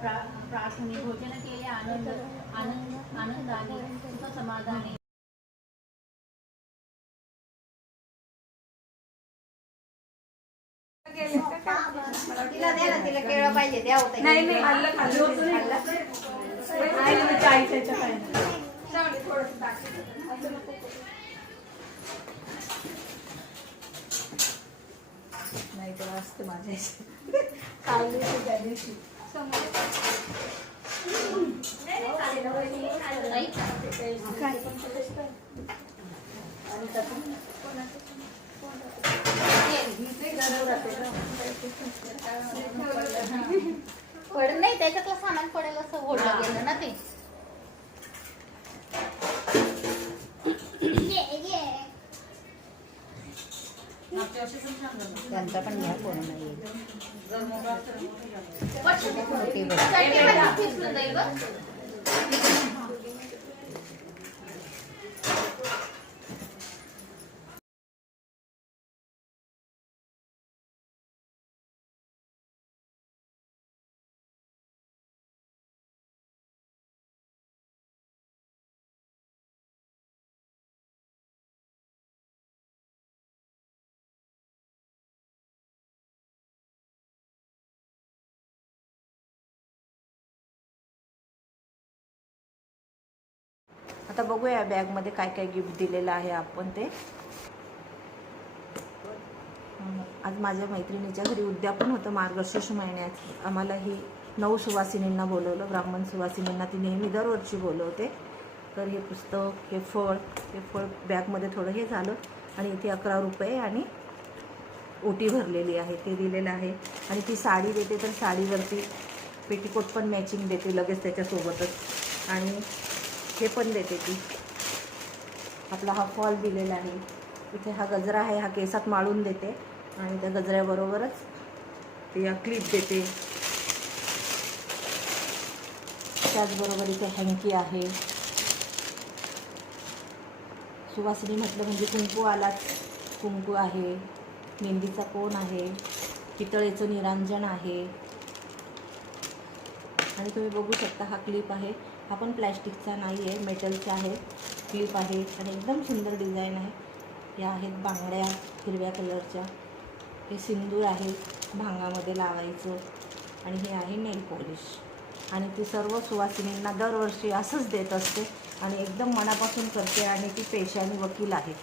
प्रार्थने भोजन केले आनंदाने सुख समाधाने. तिला द्या ना, तिला केळं पाहिजे द्या होतं. नाही नाही खाल्लं नाही तर असते माझ्या काढली त्या दिवशी पड नाही त्याच्यातलं सामान पडेल असं ओढलं गेलं ना ते. त्यांचा पण घ्या कोण नाही आता बघूया या बॅगमध्ये काय काय गिफ्ट दिलेलं आहे आपण ते. आज माझ्या मैत्रिणीच्या घरी उद्यापन होतं मार्गशीर्ष महिन्यात. आम्हाला ही 9 सुवासिनींना बोलवलं, ब्राह्मण सुवासिनींना ती नेहमी दरवर्षी बोलवते. तर हे पुस्तक, हे फळ बॅगमध्ये थोडं हे झालं आणि इथे 11 रुपये आणि ओटी भरलेली आहे ते दिलेलं आहे. आणि ती साडी देते तर साडीवरती पेटीकोट पण मॅचिंग देते लगेच त्याच्यासोबतच. आणि हे पण देते ती. आपला हा फॉल दिलेला आहे. इथे हा गजरा आहे, हा केसात माळून देते आणि त्या गजऱ्याबरोबरच ती क्लिप देते. त्याचबरोबर इथे हँकी आहे. सुवासिनी म्हटलं म्हणजे कुंकू आलाच. कुंकू आहे, मेहंदीचा कोन आहे, पितळेचं निरांजन आहे. आणि तुम्ही बघू शकता हा क्लिप आहे. हा पण प्लॅस्टिकचा नाही आहे, मेटलचा आहे. क्लिप आहे आणि एकदम सुंदर डिझाईन आहे. या आहेत बांगड्या हिरव्या कलरच्या. हे सिंदूर आहे भांगामध्ये लावायचं. आणि हे आहे नेल पॉलिश. आणि ती सर्व सुवासिनींना दरवर्षी असंच देत असते आणि एकदम मनापासून करते. आणि ती पेशाने वकील आहे.